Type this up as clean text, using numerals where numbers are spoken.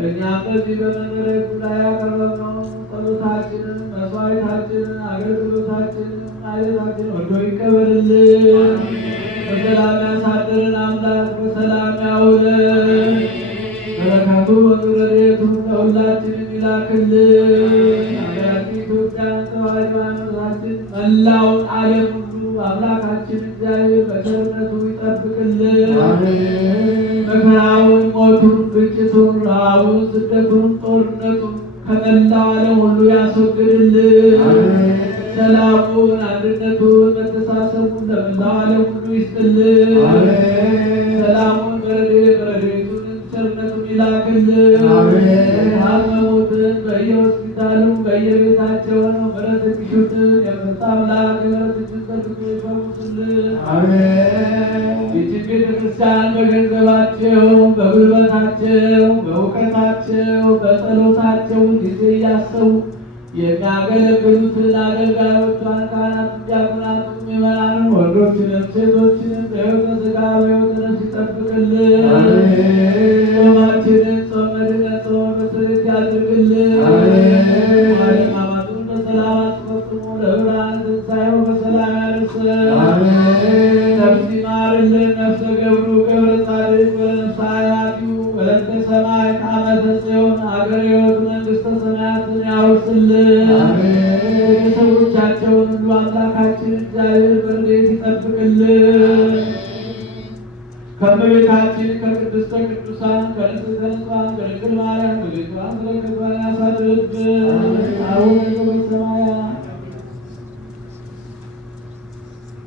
እኛም በዚህ በመንበረ ላይ ያቀረብነው ጸሎታችንን፣ መስዋዕታችንን፣ አገልግሎታችንን፣ ማየታችንን ወዶ ይቀበልልን። በሰላም ያሳደረን አምላክ በሰላም ያውለን። በረከቱ ረድኤቱ ለሁላችንም ይላክልን። ሀገራችን ኢትዮጵያን ተዋሕዶ ሃይማኖታችን መላውን ዓለም ሁሉ አምላካችን እግዚአብሔር በቸርነቱ ይጠብቅልን። መከራውን፣ ሞቱን፣ ግጭቱን፣ ረሃቡን፣ ስደቱን፣ ጦርነቱን ከመላው ዓለም ሁሉ ያስወግድልን። ሰላሙን፣ አንድነቱን፣ መተሳሰቡን ለመላው ዓለም ሁሉ ይስጥልን። ሰላሙን በረድኤቱን ቸርነቱን ይላክልን። የታመሙትን በየሆስፒታሉ በየቤታቸው ምሕረት የሚሹትን የምሕረት አምላክ የምሕረት እጁን ዘርግቶ ይፈውስልን። ይህችን ቤተክርስቲያን በገንዘባቸው፣ በጉልበታቸው፣ በእውቀታቸው፣ በጸሎታቸው ጊዜ እያሰቡ የሚያገለግሉትን አገልጋዮቿን ካህናቱን፣ ዲያቆናቱን፣ ምዕመናንን ወንዶችንም ሴቶችንም በሕይወተ ሥጋ በሕይወተ ነፍስ ይጠብቅልን። ጾማችንን ጾመ ድነት ጾመ መሥዋዕት ያድርግልን። ሕማማቱን በሰላም አስፈጽሞ ለብርሃነ ትንሣኤው በሰላም ያድርሰን። ነፍስ ይማርልን። ነፍሰ ገብሩ ገብረ ጻድቅ ወለነፍሰ ሐዋርያቲሁ ወለተ ሰማዕት ዓመተ ጽዮን ሀገረ ሕይወት መንግሥተ ሰማያትን ያውርስልን። ቤተሰቦቻቸውን ሁሉ አምላካችን እግዚአብሔር በረድኤቱ ይጠብቅልን። ከእመቤታችን ከቅድስተ ቅዱሳን ከንጽሕተ ንጹሐን ከድንግል ማርያም ከቤቷ ስለክቷን ያሳድርብን። አቡነ ዘበሰማያት